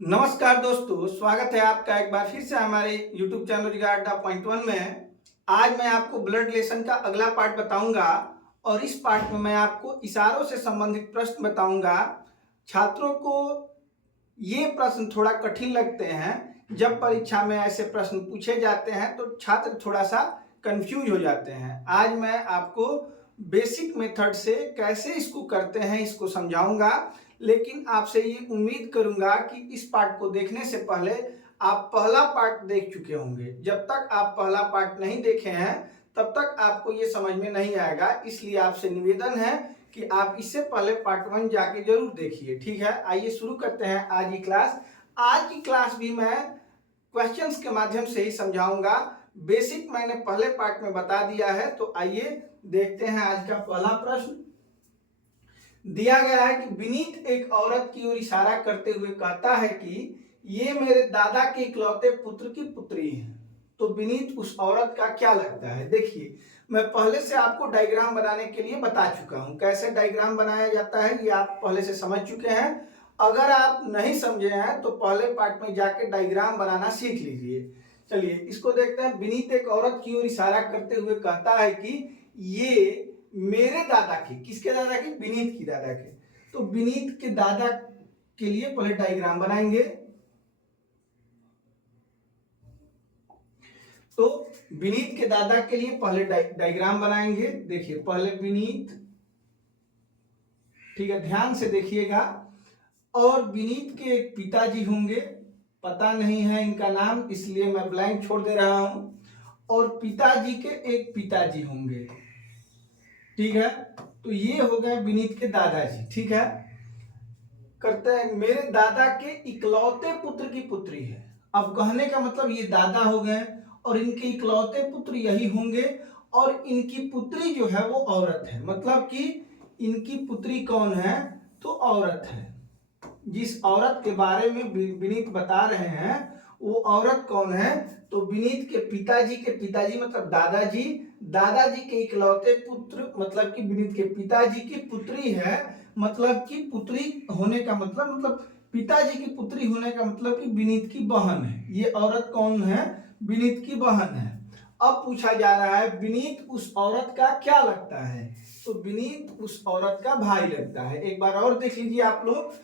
नमस्कार दोस्तों, स्वागत है आपका एक बार फिर से हमारे YouTube चैनल रोजगार अड्डा पॉइंट वन में। आज मैं आपको ब्लड रिलेशन का अगला पार्ट बताऊंगा और इस पार्ट में मैं आपको इशारों से संबंधित प्रश्न बताऊंगा। छात्रों को ये प्रश्न थोड़ा कठिन लगते हैं। जब परीक्षा में ऐसे प्रश्न पूछे जाते हैं तो छात्र थोड़ा सा कंफ्यूज हो जाते हैं। आज मैं आपको बेसिक मेथड से कैसे इसको करते हैं इसको समझाऊंगा, लेकिन आपसे ये उम्मीद करूंगा कि इस पार्ट को देखने से पहले आप पहला पार्ट देख चुके होंगे। जब तक आप पहला पार्ट नहीं देखे हैं तब तक आपको ये समझ में नहीं आएगा, इसलिए आपसे निवेदन है कि आप इससे पहले पार्ट वन जाके जरूर देखिए। ठीक है, आइए शुरू करते हैं आज की क्लास। आज की क्लास भी मैं क्वेश्चंस के माध्यम से ही समझाऊंगा। बेसिक मैंने पहले पार्ट में बता दिया है, तो आइए देखते हैं आज का पहला प्रश्न। दिया गया है कि विनीत एक औरत की ओर इशारा करते हुए कहता है कि ये मेरे दादा के इकलौते पुत्र की पुत्री है। तो विनीत उस औरत का क्या लगता है? देखिए, मैं पहले से आपको डायग्राम बनाने के लिए बता चुका हूं। कैसे डायग्राम बनाया जाता है ये आप पहले से समझ चुके हैं। अगर आप नहीं समझे हैं तो पहले पार्ट में जाके डायग्राम बनाना सीख लीजिए। चलिए इसको देखते हैं। विनीत एक औरत की ओर इशारा करते हुए कहता है कि ये मेरे दादा के, किसके दादा के? विनीत की दादा के। तो विनीत के दादा के लिए पहले डायग्राम बनाएंगे। तो विनीत के दादा के लिए पहले डायग्राम बनाएंगे। देखिए पहले विनीत, ठीक है, ध्यान से देखिएगा। और विनीत के एक पिताजी होंगे, पता नहीं है इनका नाम इसलिए मैं ब्लैंक छोड़ दे रहा हूं। और पिताजी के एक पिताजी होंगे, ठीक है। तो ये हो गए विनीत के दादाजी, ठीक है। करते हैं मेरे दादा के इकलौते पुत्र की पुत्री है। अब कहने का मतलब ये दादा हो गए और इनके इकलौते पुत्र यही होंगे और इनकी पुत्री जो है वो औरत है। मतलब कि इनकी पुत्री कौन है? तो औरत है। जिस औरत के बारे में विनीत बता रहे हैं वो औरत कौन है? तो विनीत के पिताजी मतलब दादाजी, दादाजी के इकलौते पुत्र मतलब कि विनीत के पिताजी की पुत्री है। मतलब कि पुत्री होने का मतलब पिताजी की पुत्री होने का मतलब कि विनीत की बहन है। ये औरत कौन है? विनीत की बहन है। अब पूछा जा रहा है विनीत उस औरत का क्या लगता है? तो विनीत उस औरत का भाई लगता है। एक बार और देख लीजिए आप लोग।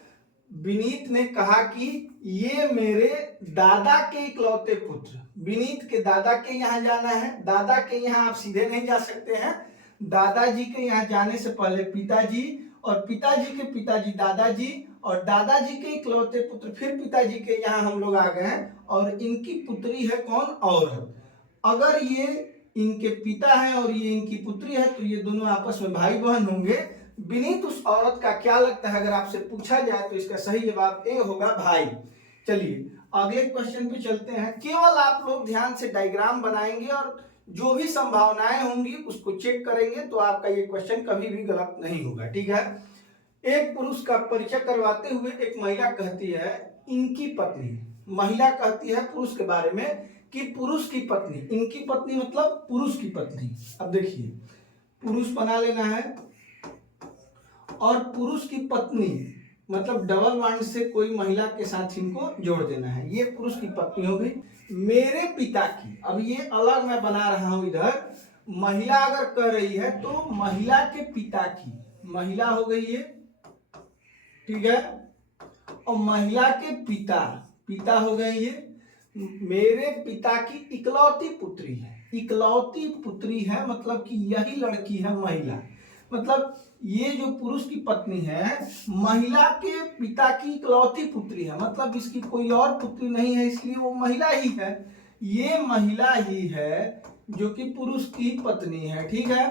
विनीत ने कहा कि ये मेरे दादा के इकलौते पुत्र। विनीत के दादा के यहाँ जाना है। दादा के यहाँ आप सीधे नहीं जा सकते हैं। दादाजी के यहाँ जाने से पहले पिताजी, और पिताजी के पिताजी दादाजी, और दादाजी के इकलौते पुत्र फिर पिताजी के यहाँ हम लोग आ गए हैं। और इनकी पुत्री है कौन? औरत। अगर ये इनके पिता है और ये इनकी पुत्री है तो ये दोनों आपस में भाई बहन होंगे। विनीत उस औरत का क्या लगता है अगर आपसे पूछा जाए तो इसका सही जवाब ए होगा, भाई। चलिए अगले क्वेश्चन पे चलते हैं। केवल आप लोग ध्यान से डायग्राम बनाएंगे और जो भी संभावनाएं होंगी उसको चेक करेंगे तो आपका ये क्वेश्चन कभी भी गलत नहीं होगा, ठीक है। एक पुरुष का परिचय करवाते हुए एक महिला कहती है इनकी पत्नी। महिला कहती है पुरुष के बारे में कि पुरुष की पत्नी, इनकी पत्नी मतलब पुरुष की पत्नी। अब देखिए पुरुष बना लेना है और पुरुष की पत्नी मतलब डबल बांड से कोई महिला के साथ इनको जोड़ देना है। ये पुरुष की पत्नी हो गई। मेरे पिता की, अब ये अलग मैं बना रहा हूं इधर। महिला अगर कह रही है तो महिला के पिता की, महिला हो गई ये, ठीक है। और महिला के पिता, पिता हो गए ये। मेरे पिता की इकलौती पुत्री है। इकलौती पुत्री है मतलब कि यही लड़की है महिला। मतलब ये जो पुरुष की पत्नी है महिला के पिता की इकलौती पुत्री है, मतलब इसकी कोई और पुत्री नहीं है, इसलिए वो महिला ही है। ये महिला ही है जो कि पुरुष की पत्नी है, ठीक है।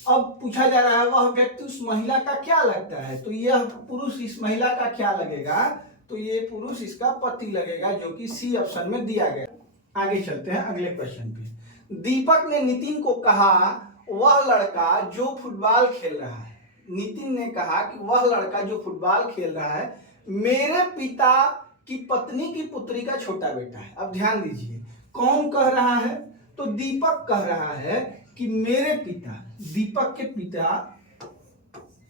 अब पूछा जा रहा है वह व्यक्ति उस महिला का क्या लगता है? तो यह पुरुष इस महिला का क्या लगेगा? तो ये पुरुष इसका पति लगेगा, जो कि सी ऑप्शन में दिया गया। आगे चलते हैं अगले क्वेश्चन पे। दीपक ने नितिन को कहा वह लड़का जो फुटबॉल खेल रहा है। नितिन ने कहा कि वह लड़का जो फुटबॉल खेल रहा है मेरे पिता की पत्नी की पुत्री का छोटा बेटा है। अब ध्यान दीजिए कौन कह रहा है? तो दीपक कह रहा है कि मेरे पिता, दीपक के पिता,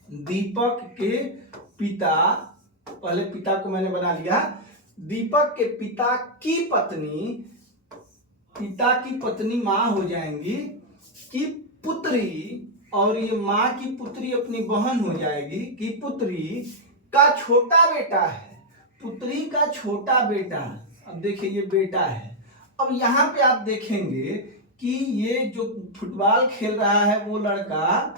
दीपक के पिता, पहले पिता को मैंने बना लिया, दीपक के पिता की पत्नी माँ हो जाएंगी कि पुत्री, और ये माँ की पुत्री अपनी बहन हो जाएगी कि पुत्री का छोटा बेटा है, पुत्री का छोटा बेटा। अब देखिए ये बेटा है। अब यहाँ पे आप देखेंगे कि ये जो फुटबॉल खेल रहा है वो लड़का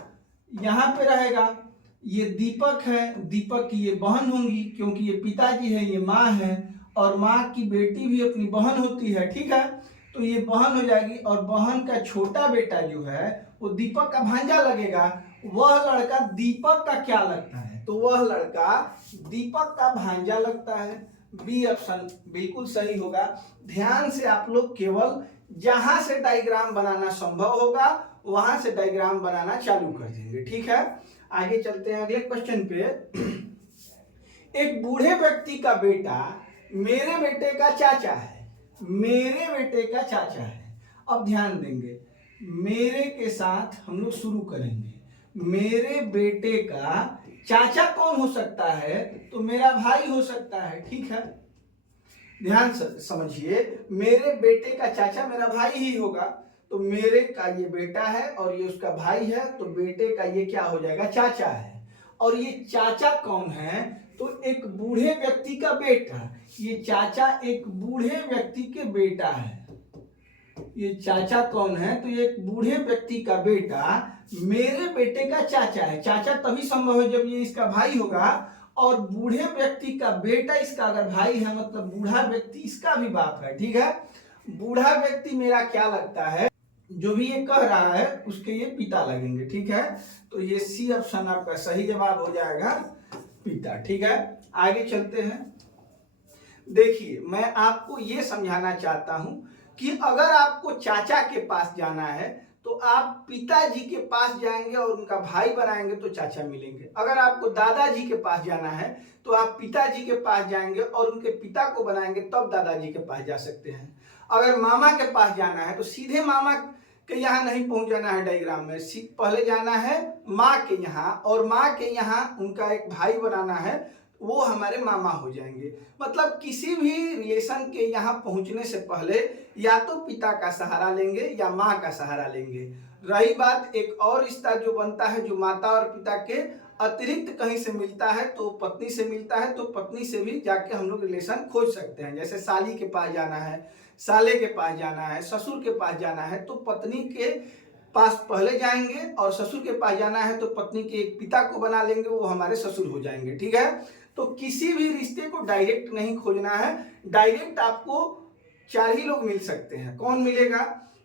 यहाँ पे रहेगा, ये दीपक है, दीपक की ये बहन होंगी क्योंकि ये पिताजी है, ये माँ है, और माँ की बेटी भी अपनी बहन होती है, ठीक है। तो ये बहन हो जाएगी, और बहन का छोटा बेटा जो है वो दीपक का भांजा लगेगा। वह लड़का दीपक का क्या लगता है? तो वह लड़का दीपक का भांजा लगता है। बी ऑप्शन बिल्कुल सही होगा। ध्यान से आप लोग केवल जहां से डायग्राम बनाना संभव होगा वहां से डायग्राम बनाना चालू कर देंगे, ठीक है। आगे चलते हैं अगले क्वेश्चन पे। एक बूढ़े व्यक्ति का बेटा मेरे बेटे का चाचा है, मेरे बेटे का चाचा है। अब ध्यान देंगे, मेरे के साथ हम लोग शुरू करेंगे। मेरे बेटे का चाचा कौन हो सकता है? तो मेरा भाई हो सकता है, ठीक है। ध्यान समझिए, मेरे बेटे का चाचा मेरा भाई ही होगा। तो मेरे का ये बेटा है और ये उसका भाई है, तो बेटे का ये क्या हो जाएगा? चाचा है। और ये चाचा कौन है? तो एक बूढ़े व्यक्ति का बेटा। ये चाचा एक बूढ़े व्यक्ति के बेटा है। ये चाचा कौन है? तो ये एक बूढ़े व्यक्ति का बेटा मेरे बेटे का चाचा है। चाचा तभी संभव है जब ये इसका भाई होगा, और बूढ़े व्यक्ति का बेटा इसका अगर भाई है, मतलब बूढ़ा व्यक्ति इसका भी बाप है, ठीक है। बूढ़ा व्यक्ति मेरा क्या लगता है? जो भी ये कह रहा है उसके ये पिता लगेंगे, ठीक है। तो ये सी ऑप्शन आपका सही जवाब हो जाएगा, पिता, ठीक है। आगे चलते हैं। देखिए, मैं आपको ये समझाना चाहता हूं कि अगर आपको चाचा के पास जाना है तो आप पिताजी के पास जाएंगे और उनका भाई बनाएंगे तो चाचा मिलेंगे। अगर आपको दादाजी के पास जाना है तो आप पिताजी के पास जाएंगे और उनके पिता को बनाएंगे, तब दादाजी के पास जा सकते हैं। अगर मामा के पास जाना है तो सीधे मामा के यहाँ नहीं पहुंच जाना है डायग्राम में, पहले जाना है माँ के यहाँ, और माँ के यहाँ उनका एक भाई बनाना है, वो हमारे मामा हो जाएंगे। मतलब किसी भी रिलेशन के यहाँ पहुंचने से पहले या तो पिता का सहारा लेंगे या माँ का सहारा लेंगे। रही बात एक और रिश्ता जो बनता है, जो माता और पिता के अतिरिक्त कहीं से मिलता है, तो पत्नी से मिलता है, तो पत्नी से भी जाके हम लोग रिलेशन खोज सकते हैं। जैसे साली के पास जाना है, साले के पास जाना है, ससुर के पास जाना है, तो पत्नी के पास पहले जाएंगे, और ससुर के पास जाना है तो पत्नी के एक पिता को बना लेंगे, वो हमारे ससुर हो जाएंगे, ठीक है। तो किसी भी रिश्ते को डायरेक्ट नहीं खोजना है। डायरेक्ट आपको 4 ही लोग मिल सकते हैं। कौन मिलेगा?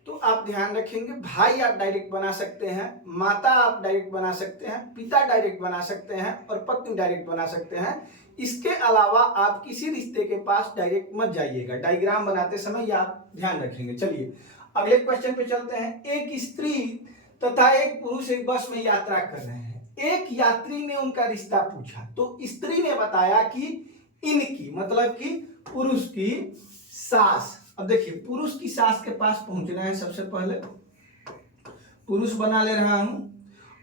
तो आप ध्यान रखेंगे, भाई आप डायरेक्ट बना सकते हैं, माता आप डायरेक्ट बना सकते हैं, पिता डायरेक्ट बना सकते हैं, और पत्नी डायरेक्ट बना सकते हैं। इसके अलावा आप किसी रिश्ते के पास डायरेक्ट मत जाइएगा, डायग्राम बनाते समय ये आप ध्यान रखेंगे। चलिए अगले क्वेश्चन पे चलते हैं। एक स्त्री तथा एक पुरुष एक बस में यात्रा कर रहे हैं। एक यात्री ने उनका रिश्ता पूछा, तो स्त्री ने बताया कि इनकी, मतलब कि पुरुष की सास। अब देखिए, पुरुष की सास के पास पहुंचना है। सबसे पहले पुरुष बना ले रहा हूं,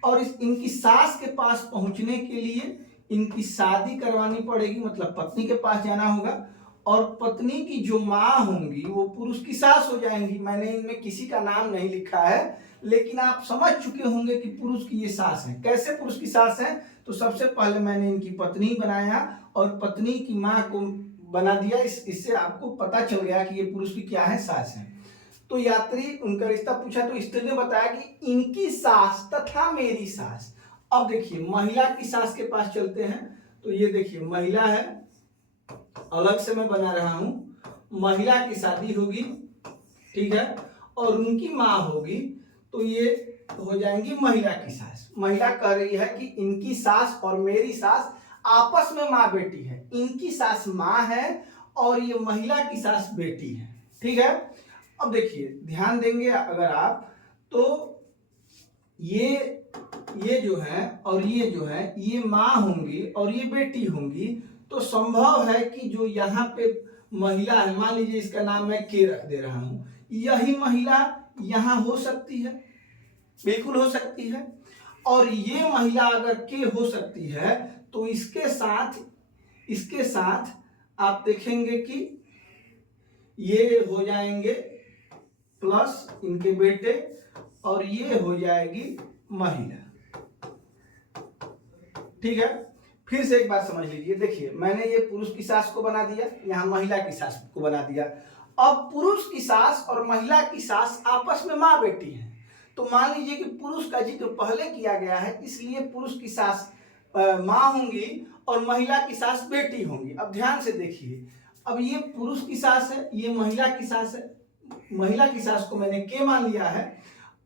और इनकी सास के पास पहुंचने के लिए इनकी शादी करवानी पड़ेगी, मतलब पत्नी के पास जाना होगा, और पत्नी की जो माँ होंगी वो पुरुष की सास हो जाएंगी। मैंने इनमें किसी का नाम नहीं लिखा है, लेकिन आप समझ चुके होंगे कि पुरुष की ये सास है। कैसे पुरुष की सास है? तो सबसे पहले मैंने इनकी पत्नी बनाया और पत्नी की माँ को बना दिया। इससे आपको पता चल गया कि ये पुरुष की क्या है? सास है। तो यात्री उनका रिश्ता पूछा, तो स्त्री ने बताया कि इनकी सास तथा मेरी सास। अब देखिए, महिला की सास के पास चलते हैं। तो ये देखिए, महिला है, अलग से मैं बना रहा हूं। महिला की शादी होगी, ठीक है, और उनकी माँ होगी, तो ये हो जाएंगी महिला की सास। महिला कह रही है कि इनकी सास और मेरी सास आपस में माँ बेटी है। इनकी सास माँ है और ये महिला की सास बेटी है, ठीक है। अब देखिए, ध्यान देंगे अगर आप, तो ये जो है और ये जो है, ये माँ होंगी और ये बेटी होंगी। तो संभव है कि जो यहाँ पे महिला है, मान लीजिए इसका नाम मैं के रख दे रहा हूं, यही महिला यहाँ हो सकती है, बिल्कुल हो सकती है। और ये महिला अगर के हो सकती है तो इसके साथ आप देखेंगे कि ये हो जाएंगे प्लस इनके बेटे और ये हो जाएगी महिला। ठीक है, फिर से एक बात समझ लीजिए। देखिए मैंने ये पुरुष की सास को बना दिया, यहाँ महिला की सास को बना दिया। अब पुरुष की सास और महिला की सास आपस में माँ बेटी हैं, तो मान लीजिए कि पुरुष का जिक्र पहले किया गया है, इसलिए पुरुष की सास माँ होंगी और महिला की सास बेटी होंगी। अब ध्यान से देखिए, अब ये पुरुष की सास है, ये महिला की सास है, महिला की सास को मैंने के मान लिया है,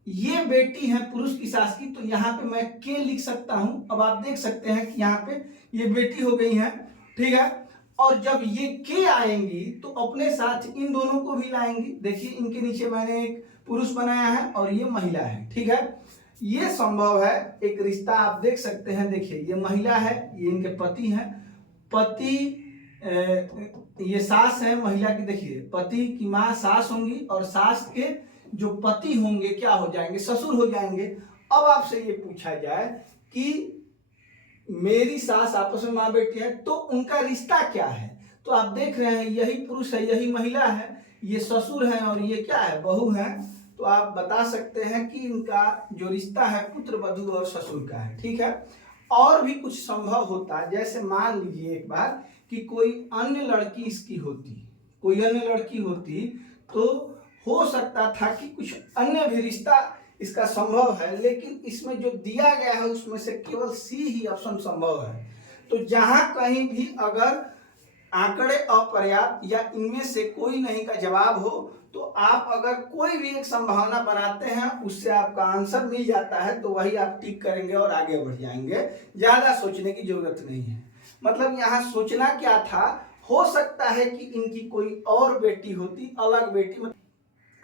ये बेटी है पुरुष की सास की, तो यहाँ पे मैं के लिख सकता हूं। अब आप देख सकते हैं कि यहाँ पे ये बेटी हो गई है। ठीक है, और जब ये के आएंगी तो अपने साथ इन दोनों को भी लाएंगी। देखिए इनके नीचे मैंने एक पुरुष बनाया है और ये महिला है। ठीक है, ये संभव है, एक रिश्ता आप देख सकते हैं। देखिए ये महिला है, ये इनके पति हैं, पति ये सास है महिला की। देखिए पति की माँ सास होंगी और सास के जो पति होंगे क्या हो जाएंगे, ससुर हो जाएंगे। अब आपसे ये पूछा जाए कि मेरी सास आपस में माँ बेटी है, तो उनका रिश्ता क्या है? तो आप देख रहे हैं यही पुरुष है, यही महिला है, ये ससुर है और ये क्या है, बहू है। तो आप बता सकते हैं कि इनका जो रिश्ता है पुत्र वधू और ससुर का है। ठीक है, और भी कुछ संभव होता है, जैसे मान लीजिए एक बार कि कोई अन्य लड़की इसकी होती, कोई अन्य लड़की होती, तो हो सकता था कि कुछ अन्य भी रिश्ता इसका संभव है, लेकिन इसमें जो दिया गया है उसमें से केवल सी ही ऑप्शन संभव है। तो जहां कहीं भी अगर आंकड़े अपर्याप्त या इनमें से कोई नहीं का जवाब हो, तो आप अगर कोई भी एक संभावना बनाते हैं उससे आपका आंसर मिल जाता है, तो वही आप टिक करेंगे और आगे बढ़ जाएंगे। ज्यादा सोचने की जरूरत नहीं है। मतलब यहाँ सोचना क्या था, हो सकता है कि इनकी कोई और बेटी होती, अलग बेटी।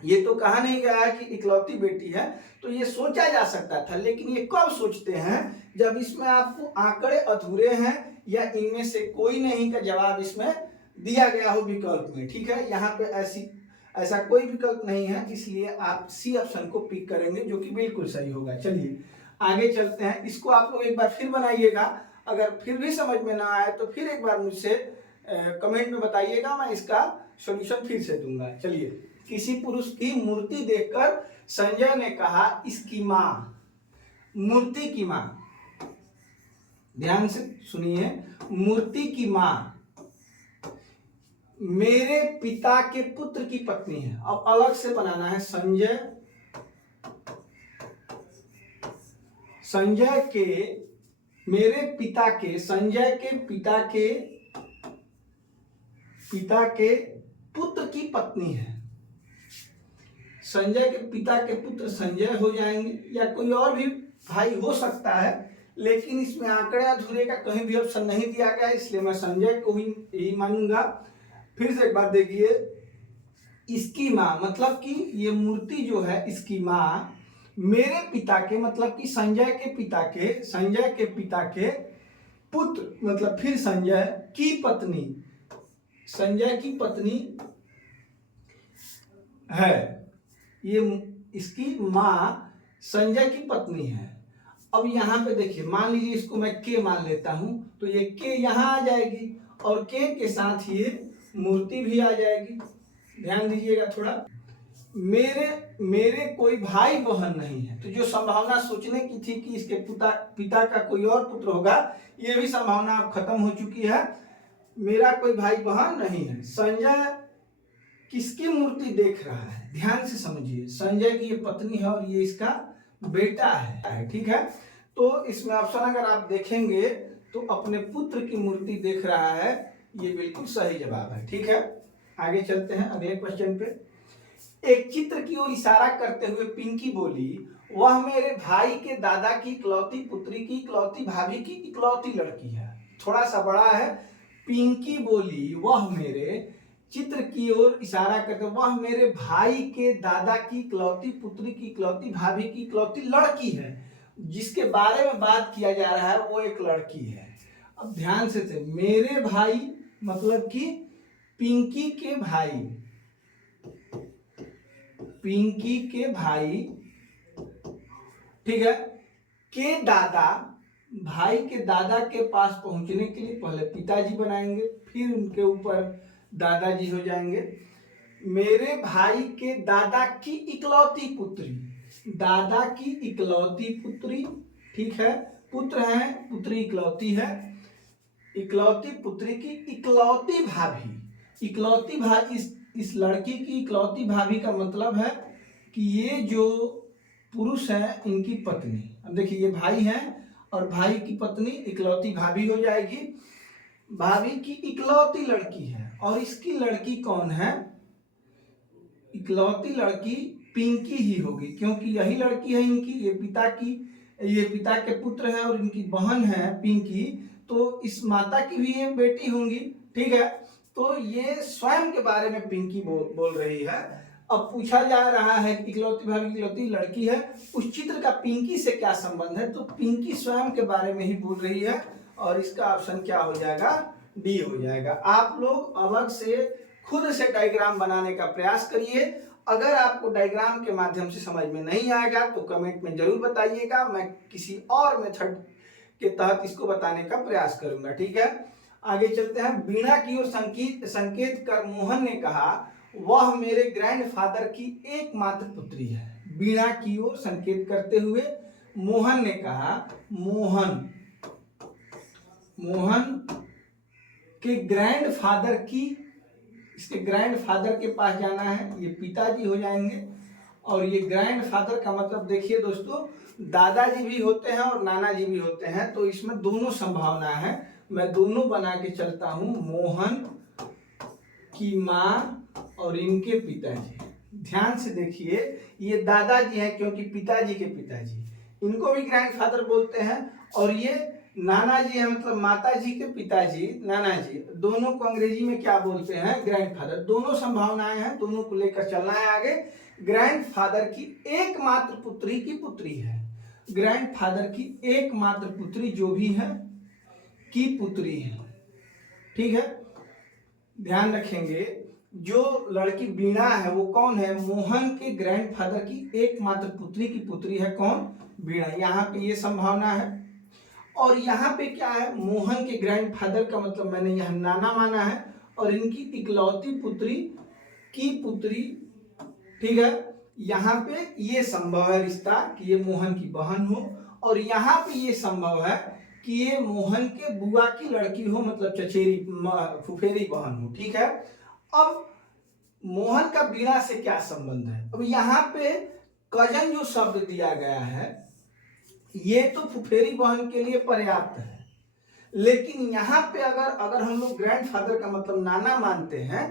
ये तो कहा नहीं गया है कि इकलौती बेटी है, तो ये सोचा जा सकता था। लेकिन ये कब सोचते हैं, जब इसमें आपको आंकड़े अधूरे हैं या इनमें से कोई नहीं का जवाब इसमें दिया गया हो विकल्प में। ठीक है, यहाँ पे ऐसा कोई विकल्प नहीं है, इसलिए आप सी ऑप्शन को पिक करेंगे, जो कि बिल्कुल सही होगा। चलिए आगे चलते हैं। इसको आप लोग एक बार फिर बनाइएगा, अगर फिर भी समझ में ना आए तो फिर एक बार मुझसे कमेंट में बताइएगा, मैं इसका सॉल्यूशन फिर से दूंगा। चलिए, किसी पुरुष की मूर्ति देखकर संजय ने कहा, इसकी मां, मूर्ति की मां, ध्यान से सुनिए, मूर्ति की मां मेरे पिता के पुत्र की पत्नी है। अब अलग से बनाना है, संजय के, मेरे पिता के, संजय के पिता के पुत्र की पत्नी है। संजय के पिता के पुत्र संजय हो जाएंगे, या कोई और भी भाई हो सकता है, लेकिन इसमें आंकड़े अधूरे का कहीं भी ऑप्शन नहीं दिया गया, इसलिए मैं संजय को ही मानूंगा। फिर से एक बार देखिए, इसकी माँ मतलब कि ये मूर्ति जो है, इसकी माँ मेरे पिता के, मतलब कि संजय के पिता के पुत्र, मतलब फिर संजय की पत्नी, संजय की पत्नी है। ये इसकी माँ संजय की पत्नी है। अब यहाँ पे देखिए, मान लीजिए इसको मैं के मान लेता हूं, तो ये के यहाँ आ जाएगी और के साथ ये मूर्ति भी आ जाएगी। ध्यान दीजिएगा थोड़ा। मेरे कोई भाई बहन नहीं है, तो जो संभावना सोचने की थी कि इसके पिता का कोई और पुत्र होगा, ये भी संभावना अब खत्म हो चुकी है। मेरा कोई भाई बहन नहीं है। संजय किसकी मूर्ति देख रहा है, ध्यान से समझिए, संजय की ये पत्नी है और ये इसका बेटा है। ठीक है, तो इसमें ऑप्शन अगर आप देखेंगे तो अपने पुत्र की मूर्ति देख रहा है, ये बिल्कुल सही जवाब है। ठीक है, आगे चलते हैं अगले क्वेश्चन पे। एक चित्र की ओर इशारा करते हुए पिंकी बोली, वह मेरे भाई के दादा की इकलौती पुत्री की इकलौती भाभी की इकलौती लड़की है। थोड़ा सा बड़ा है। पिंकी बोली, वह मेरे, चित्र की ओर इशारा करते, वह मेरे भाई के दादा की इकलौती पुत्री की इकलौती भाभी की इकलौती लड़की है। जिसके बारे में बात किया जा रहा है वो एक लड़की है। अब ध्यान से मेरे भाई मतलब कि पिंकी के भाई, ठीक है, के दादा भाई के दादा के पास पहुंचने के लिए पहले पिताजी बनाएंगे, फिर उनके ऊपर दादाजी हो जाएंगे। मेरे भाई के दादा की इकलौती पुत्री, दादा की इकलौती पुत्री, ठीक है, पुत्र है, पुत्री इकलौती है, इकलौती पुत्री की इकलौती भाभी, इकलौती भाभी, इस लड़की की इकलौती भाभी का मतलब है कि ये जो पुरुष है इनकी पत्नी। अब देखिए ये भाई है और भाई की पत्नी इकलौती भाभी हो जाएगी। भाभी की इकलौती लड़की है और इसकी लड़की कौन है? इकलौती लड़की पिंकी ही होगी, क्योंकि यही लड़की है इनकी, ये पिता के पुत्र हैं और इनकी बहन है पिंकी, तो इस माता की भी ये बेटी होंगी, ठीक है। तो ये स्वयं के बारे में पिंकी बोल रही है। अब पूछा जा रहा है कि इकलौती भाभी इकलौती लड़की है, उस चित्र का पिंकी से क्या संबंध है? तो पिंकी स्वयं के बारे में ही बोल रही है और इसका ऑप्शन क्या हो जाएगा? डी हो जाएगा। आप लोग अलग से खुद से डायग्राम बनाने का प्रयास करिए। अगर आपको डायग्राम के माध्यम से समझ में नहीं आएगा तो कमेंट में जरूर बताइएगा, मैं किसी और मेथड के तहत इसको बताने का प्रयास करूंगा, ठीक है। आगे चलते हैं। वीणा की ओर संकेत कर मोहन ने कहा, वह मेरे ग्रैंडफादर की एकमात्र पुत्री है। वीणा की ओर संकेत करते हुए मोहन ने कहा, मोहन के ग्रैंडफादर की, इसके ग्रैंडफादर के पास जाना है, ये पिताजी हो जाएंगे। और ये ग्रैंडफादर का मतलब देखिए दोस्तों, दादाजी भी होते हैं और नाना जी भी होते हैं, तो इसमें दोनों संभावना है। मैं दोनों बना के चलता हूं, मोहन की माँ और इनके पिताजी। ध्यान से देखिए, ये दादाजी हैं क्योंकि पिताजी के पिताजी, इनको भी ग्रैंडफादर बोलते हैं। और ये नाना जी है, मतलब माता जी के पिताजी, नाना जी, दोनों को अंग्रेजी में क्या बोलते हैं? ग्रैंडफादर। दोनों संभावनाएं हैं, दोनों को लेकर चलना है आगे। ग्रैंडफादर की एकमात्र पुत्री की पुत्री है, ग्रैंडफादर की एकमात्र पुत्री जो भी है की पुत्री है, ठीक है। ध्यान रखेंगे, जो लड़की वीणा है वो कौन है? मोहन के ग्रैंडफादर की एकमात्र पुत्री की पुत्री है, कौन? वीणा। यहाँ पे ये संभावना है। और यहाँ पे क्या है? मोहन के ग्रैंडफादर का मतलब मैंने यहाँ नाना माना है और इनकी इकलौती पुत्री की पुत्री, ठीक है। यहाँ पे ये संभव है रिश्ता कि ये मोहन की बहन हो, और यहाँ पे ये संभव है कि ये मोहन के बुआ की लड़की हो, मतलब चचेरी फुफेरी बहन हो, ठीक है। अब मोहन का वीणा से क्या संबंध है? अब यहाँ पे कजन जो शब्द दिया गया है ये तो फुफेरी बहन के लिए पर्याप्त है, लेकिन यहाँ पे अगर हम लोग ग्रैंडफादर का मतलब नाना मानते हैं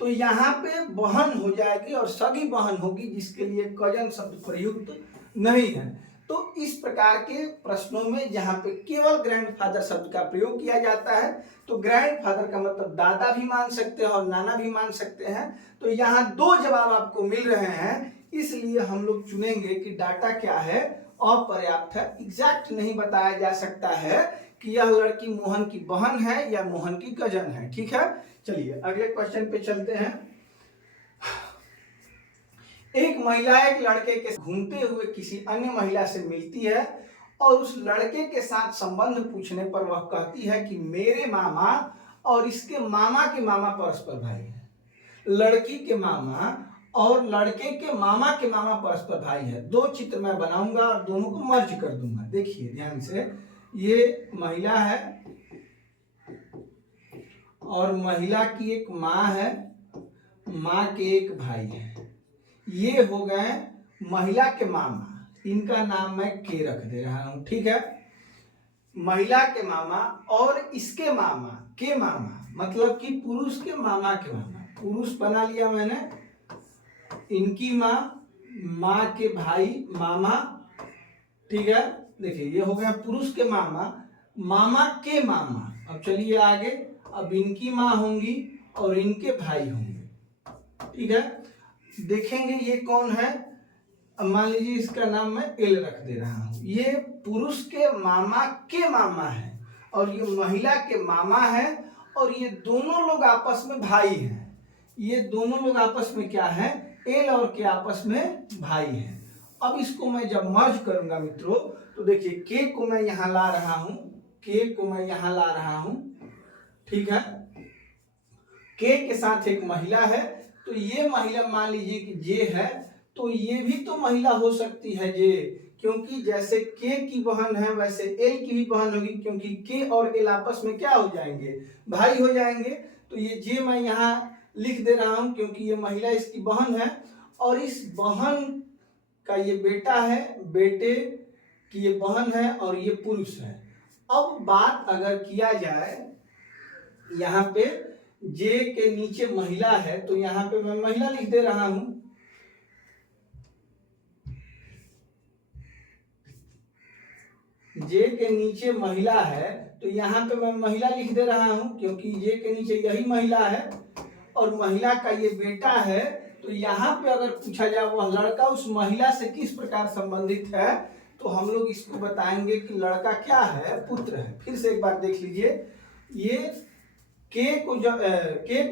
तो यहाँ पे बहन हो जाएगी और सगी बहन होगी, जिसके लिए कजन शब्द प्रयुक्त नहीं है। तो इस प्रकार के प्रश्नों में जहाँ पे केवल ग्रैंडफादर शब्द का प्रयोग किया जाता है तो ग्रैंडफादर का मतलब दादा भी मान सकते हैं और नाना भी मान सकते हैं। तो यहाँ दो जवाब आपको मिल रहे हैं, इसलिए हम लोग चुनेंगे कि डाटा क्या है? अपर्याप्त है। एग्जैक्ट नहीं बताया जा सकता है कि यह लड़की मोहन की बहन है या मोहन की कजन है, ठीक है। चलिए अगले क्वेश्चन पे चलते हैं। एक महिला एक लड़के के घूमते हुए किसी अन्य महिला से मिलती है और उस लड़के के साथ संबंध पूछने पर वह कहती है कि मेरे मामा और इसके मामा के मामा परस्पर भाई हैं। लड़की के मामा और लड़के के मामा परस्पर भाई है। दो चित्र मैं बनाऊंगा और दोनों को मर्ज कर दूंगा। देखिए ध्यान से, ये महिला है और महिला की एक माँ है, माँ के एक भाई है, ये हो गए महिला के मामा, इनका नाम मैं के रख दे रहा हूं, ठीक है। महिला के मामा और इसके मामा के मामा, मतलब कि पुरुष के मामा के मामा, पुरुष बना लिया मैंने, इनकी माँ, माँ के भाई मामा, ठीक है। देखिए ये हो गया पुरुष के मामा, मामा के मामा। अब चलिए आगे, अब इनकी माँ होंगी और इनके भाई होंगे, ठीक है। देखेंगे ये कौन है, अब मान लीजिए इसका नाम मैं एल रख दे रहा हूं। ये पुरुष के मामा के मामा है और ये महिला के मामा है और ये दोनों लोग आपस में भाई हैं। ये दोनों लोग आपस में क्या है? एल और के आपस में भाई हैं। अब इसको मैं जब मर्ज करूंगा मित्रों, तो देखिए के को मैं यहाँ ला रहा हूं, के को मैं यहाँ ला रहा हूं, ठीक है। के साथ एक महिला है, तो ये महिला मान लीजिए कि जे है, तो ये भी तो महिला हो सकती है जे, क्योंकि जैसे के की बहन है वैसे एल की भी बहन होगी, क्योंकि के और एल आपस में क्या हो जाएंगे, भाई हो जाएंगे। तो ये जे मैं यहाँ लिख दे रहा हूं क्योंकि ये महिला इसकी बहन है, और इस बहन का ये बेटा है, बेटे की ये बहन है, और ये पुरुष है। अब बात अगर किया जाए यहाँ पे जे के नीचे महिला है, तो यहाँ पे मैं महिला लिख दे रहा हूं, जे के नीचे महिला है, तो यहाँ पे मैं महिला लिख दे रहा हूं क्योंकि जे के नीचे यही महिला है, और महिला का ये बेटा है। तो यहाँ पे अगर पूछा जाए वह लड़का उस महिला से किस प्रकार संबंधित है, तो हम लोग इसको बताएंगे कि लड़का क्या है, पुत्र है। फिर से एक बार देख लीजिए, ये के को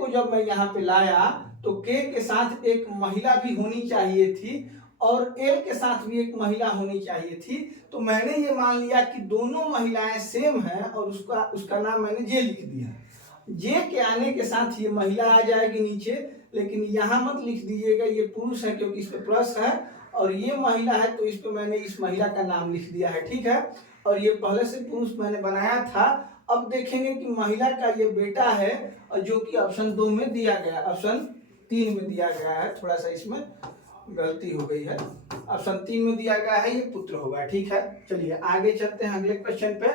जब मैं यहाँ पे लाया, तो के साथ एक महिला भी होनी चाहिए थी, और एल के साथ भी एक महिला होनी चाहिए थी। तो मैंने ये मान लिया कि दोनों महिलाएं सेम हैं, और उसका नाम मैंने जे लिख दिया। जे के आने के साथ ये महिला आ जाएगी नीचे, लेकिन यहाँ मत लिख दीजिएगा ये पुरुष है, क्योंकि इस पे प्लस है, और ये महिला है, तो इस पे मैंने इस महिला का नाम लिख दिया है, ठीक है। और ये पहले से पुरुष मैंने बनाया था। अब देखेंगे कि महिला का ये बेटा है, और जो कि ऑप्शन 2 में दिया गया, ऑप्शन 3 में दिया गया है, थोड़ा सा इसमें गलती हो गई है, ऑप्शन 3 में दिया गया है, ये पुत्र होगा, ठीक है। चलिए आगे चलते हैं अगले क्वेश्चन पे।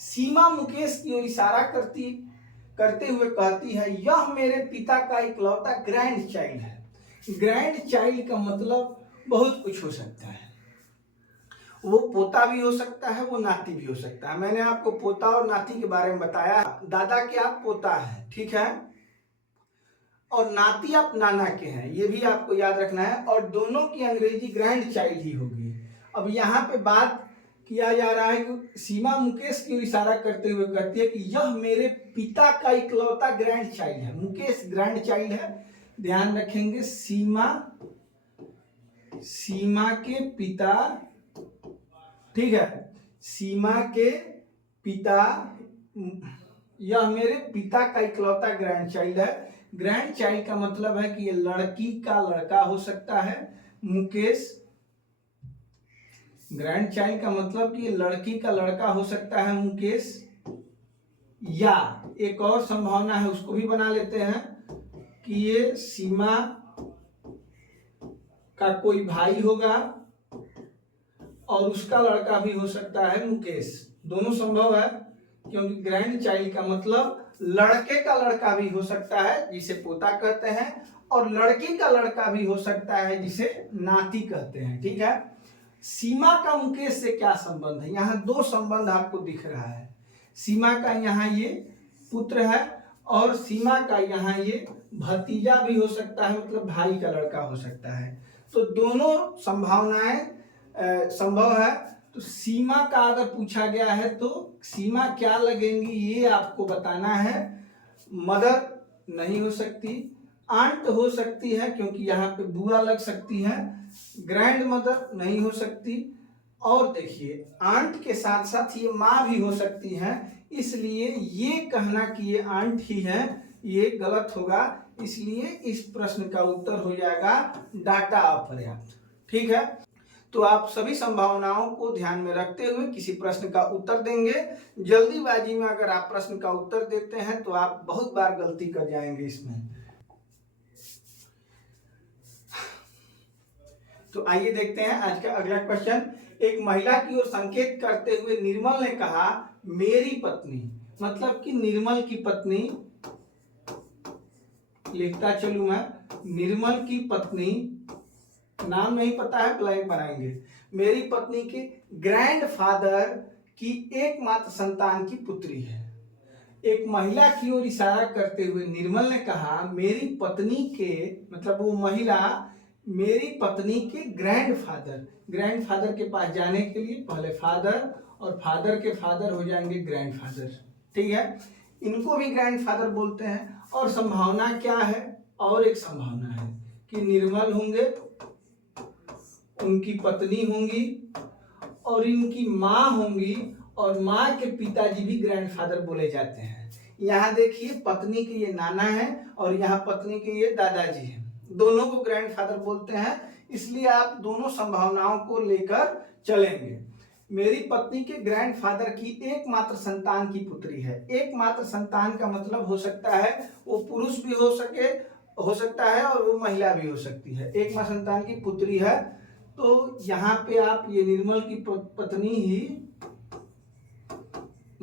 सीमा मुकेश की ओर इशारा करते हुए कहती है, यह मेरे पिता का इकलौता ग्रैंड चाइल्ड है। ग्रैंड चाइल्ड का मतलब बहुत कुछ हो सकता है, वो पोता भी हो सकता है, वो नाती भी हो सकता है। मैंने आपको पोता और नाती के बारे में बताया, दादा के आप पोता है, ठीक है, और नाती आप नाना के हैं, ये भी आपको याद रखना है, और दोनों की अंग्रेजी ग्रैंड चाइल्ड ही होगी। अब यहाँ पे बात किया जा रहा है कि सीमा मुकेश की ओर इशारा करते हुए कहती है कि यह मेरे पिता का इकलौता ग्रैंड चाइल्ड है। मुकेश ग्रैंड चाइल्ड है, ध्यान रखेंगे। सीमा के पिता, ठीक है, सीमा के पिता, यह मेरे पिता का इकलौता ग्रैंड चाइल्ड है। ग्रैंड चाइल्ड का मतलब है कि ये लड़की का लड़का हो सकता है, मुकेश। ग्रैंड चाइल्ड का मतलब कि ये लड़की का लड़का हो सकता है, मुकेश, या एक और संभावना है उसको भी बना लेते हैं कि ये सीमा का कोई भाई होगा, और उसका लड़का भी हो सकता है मुकेश। दोनों संभव है, क्योंकि ग्रैंड चाइल्ड का मतलब लड़के का लड़का भी हो सकता है, जिसे पोता कहते हैं, और लड़की का लड़का भी हो सकता है, जिसे नाती कहते हैं, ठीक है। सीमा का मुकेश से क्या संबंध है, यहाँ 2 संबंध आपको दिख रहा है। सीमा का यहाँ ये पुत्र है, और सीमा का यहाँ ये भतीजा भी हो सकता है, मतलब भाई का लड़का हो सकता है। तो दोनों संभावनाएं संभव है। तो सीमा का अगर पूछा गया है तो सीमा क्या लगेंगी ये आपको बताना है। मदर नहीं हो सकती, आंट हो सकती है क्योंकि यहाँ पे बुआ लग सकती है, ग्रैंड मदर नहीं हो सकती, और देखिए आंट के साथ साथ ये माँ भी हो सकती है, इसलिए ये कहना कि ये आंट ही है ये गलत होगा। इसलिए इस प्रश्न का उत्तर हो जाएगा डाटा अपर्याप्त, ठीक है। तो आप सभी संभावनाओं को ध्यान में रखते हुए किसी प्रश्न का उत्तर देंगे। जल्दीबाजी में अगर आप प्रश्न का उत्तर देते हैं तो आप बहुत बार गलती कर जाएंगे इसमें। तो आइए देखते हैं आज का अगला क्वेश्चन। एक महिला की ओर संकेत करते हुए निर्मल ने कहा, मेरी पत्नी, मतलब कि निर्मल की पत्नी, लिखता चलूं मैं, निर्मल की पत्नी, नाम नहीं पता है ब्लैंक बनाएंगे, मेरी पत्नी के ग्रैंडफादर की एकमात्र संतान की पुत्री है। एक महिला की ओर इशारा करते हुए निर्मल ने कहा, मेरी पत्नी के, मतलब वो महिला मेरी पत्नी के ग्रैंडफादर के पास जाने के लिए पहले फादर और फादर के फादर हो जाएंगे ग्रैंडफादर, ठीक है, इनको भी ग्रैंडफादर बोलते हैं। और संभावना क्या है, और एक संभावना है कि निर्मल होंगे, उनकी पत्नी होंगी और इनकी माँ होंगी और माँ के पिताजी भी ग्रैंडफादर बोले जाते हैं। यहाँ देखिए पत्नी के ये नाना है और यहाँ पत्नी के ये दादाजी हैं, दोनों को ग्रैंडफादर बोलते हैं, इसलिए आप दोनों संभावनाओं को लेकर चलेंगे। मेरी पत्नी के ग्रैंडफादर की एकमात्र संतान की पुत्री है। एकमात्र संतान का मतलब हो सकता है वो पुरुष भी हो सकता है और वो महिला भी हो सकती है। एकमात्र संतान की पुत्री है, तो यहाँ पे आप ये निर्मल की पत्नी ही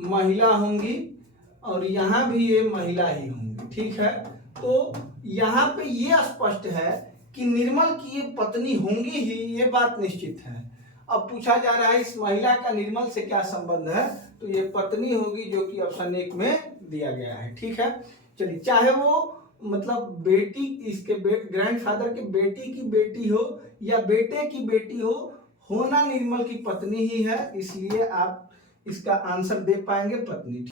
महिला होंगी और यहाँ भी ये महिला ही होंगी, ठीक है। तो यहाँ पे ये स्पष्ट है कि निर्मल की ये पत्नी होंगी ही, ये बात निश्चित है। अब पूछा जा रहा है इस महिला का निर्मल से क्या संबंध है, तो ये पत्नी होगी जो कि ऑप्शन 1 में दिया गया है, ठीक है। चलिए, चाहे वो मतलब बेटी इसके ग्रैंडफादर के बेटी की बेटी हो या बेटे की बेटी हो, होना निर्मल की पत्नी ही है, इसलिए आप इसका आंसर दे पाएंगे पत्नी।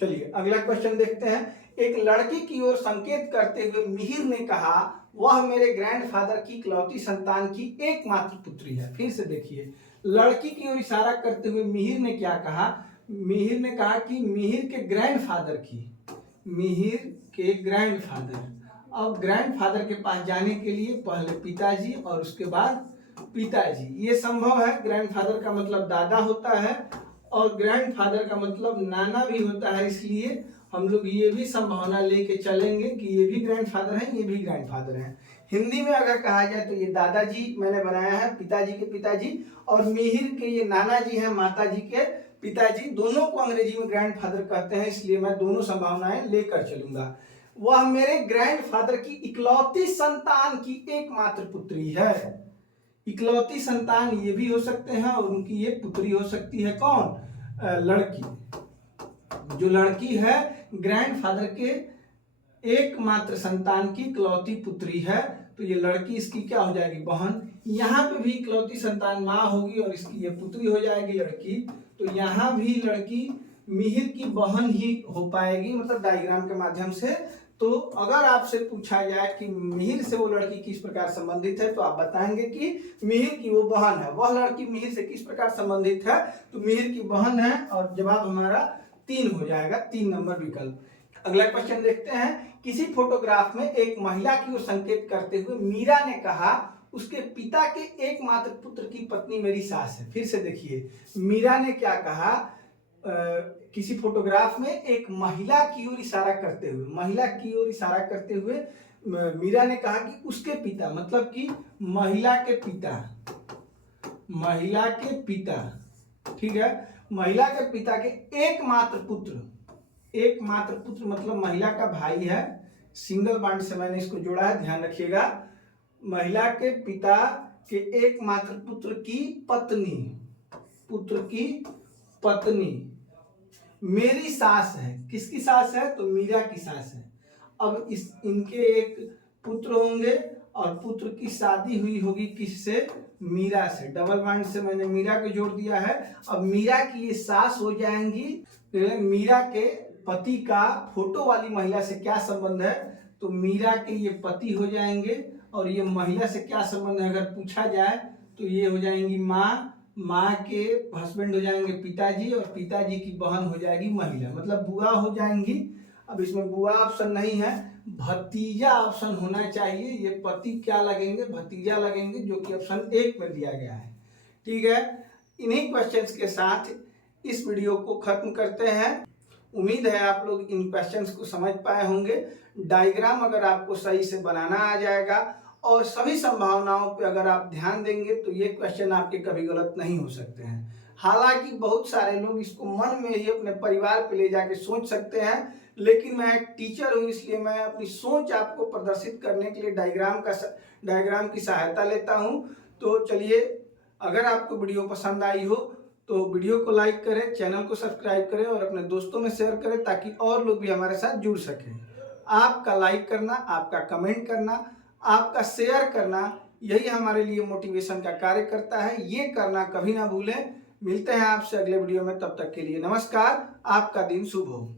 चलिए अगला क्वेश्चन देखते हैं। एक लड़की की ओर संकेत करते हुए मिहिर ने कहा, वह मेरे ग्रैंडफादर की इकलौती संतान की एकमात्र पुत्री है। फिर से देखिए, लड़की की ओर इशारा करते हुए मिहिर ने क्या कहा? मिहिर ने कहा कि मिहिर के ग्रैंडफादर। अब ग्रैंडफादर के पास जाने के लिए पहले पिताजी और उसके बाद पिताजी, ये संभव है। ग्रैंडफादर का मतलब दादा होता है और ग्रैंडफादर का मतलब नाना भी होता है, इसलिए हम लोग ये भी संभावना लेके चलेंगे कि ये भी ग्रैंडफादर हैं, ये भी ग्रैंडफादर हैं। हिंदी में अगर कहा जाए तो ये दादाजी मैंने बनाया है, पिताजी के पिताजी, और मिहिर के ये नाना जी हैं, माताजी के पिताजी, दोनों को अंग्रेजी में ग्रैंडफादर कहते हैं, इसलिए मैं दोनों संभावनाएं लेकर चलूंगा। वह मेरे ग्रैंडफादर की इकलौती संतान की एकमात्र पुत्री है। इकलौती संतान ये भी हो सकते हैं और उनकी ये पुत्री हो सकती है। कौन? लड़की। जो लड़की है ग्रैंडफादर के एकमात्र संतान की इकलौती पुत्री है, तो ये लड़की इसकी क्या हो जाएगी? बहन। यहाँ पे भी इकलौती संतान माँ होगी और इसकी ये पुत्री हो जाएगी लड़की, तो यहाँ भी लड़की मिहिर की बहन ही हो पाएगी, मतलब डायग्राम के माध्यम से। तो अगर आपसे पूछा जाए कि मिहिर से वो लड़की किस प्रकार संबंधित है, तो आप बताएंगे कि मिहिर की वो बहन है। वह लड़की मिहिर से किस प्रकार संबंधित है, तो मिहिर की बहन है, और जवाब हमारा 3 हो जाएगा, 3 नंबर विकल्प। अगला क्वेश्चन देखते हैं। किसी फोटोग्राफ में एक महिला की ओर संकेत करते हुए मीरा ने कहा, उसके पिता के एकमात्र पुत्र की पत्नी मेरी सास है। फिर से देखिए, मीरा ने क्या कहा? किसी फोटोग्राफ में एक महिला की ओर इशारा करते हुए मीरा ने कहा कि उसके पिता, मतलब कि महिला के पिता, ठीक है, महिला के पिता के एकमात्र पुत्र मतलब महिला का भाई है। सिंगल बॉन्ड से मैंने इसको जोड़ा है, ध्यान रखिएगा। महिला के पिता के एकमात्र पुत्र की पत्नी मेरी सास है। किसकी सास है? तो मीरा की सास है। अब इनके एक पुत्र होंगे और पुत्र की शादी हुई होगी किससे? मीरा से। डबल बॉन्ड से मैंने मीरा को जोड़ दिया है। अब मीरा की ये सास हो जाएंगी। मीरा के पति का फोटो वाली महिला से क्या संबंध है? तो मीरा के ये पति हो जाएंगे, और ये महिला से क्या संबंध है अगर पूछा जाए तो ये हो जाएंगी माँ के हस्बैंड हो जाएंगे पिताजी, और पिताजी की बहन हो जाएगी महिला, मतलब बुआ हो जाएंगी। अब इसमें बुआ ऑप्शन नहीं है, भतीजा ऑप्शन होना चाहिए। ये पति क्या लगेंगे? भतीजा लगेंगे, जो कि ऑप्शन 1 में दिया गया है, ठीक है। इन्हीं क्वेश्चंस के साथ इस वीडियो को खत्म करते हैं। उम्मीद है आप लोग इन क्वेश्चंस को समझ पाए होंगे। डायग्राम अगर आपको सही से बनाना आ जाएगा और सभी संभावनाओं पे अगर आप ध्यान देंगे तो ये क्वेश्चन आपके कभी गलत नहीं हो सकते हैं। हालांकि बहुत सारे लोग इसको मन में ही अपने परिवार पे ले जाके सोच सकते हैं, लेकिन मैं एक टीचर हूँ, इसलिए मैं अपनी सोच आपको प्रदर्शित करने के लिए डायग्राम की सहायता लेता हूँ। तो चलिए, अगर आपको वीडियो पसंद आई हो तो वीडियो को लाइक करें, चैनल को सब्सक्राइब करें और अपने दोस्तों में शेयर करें, ताकि और लोग भी हमारे साथ जुड़ सकें। आपका लाइक करना, आपका कमेंट करना, आपका शेयर करना, यही हमारे लिए मोटिवेशन का कार्य करता है। ये करना कभी ना भूलें। मिलते हैं आपसे अगले वीडियो में, तब तक के लिए नमस्कार। आपका दिन शुभ हो।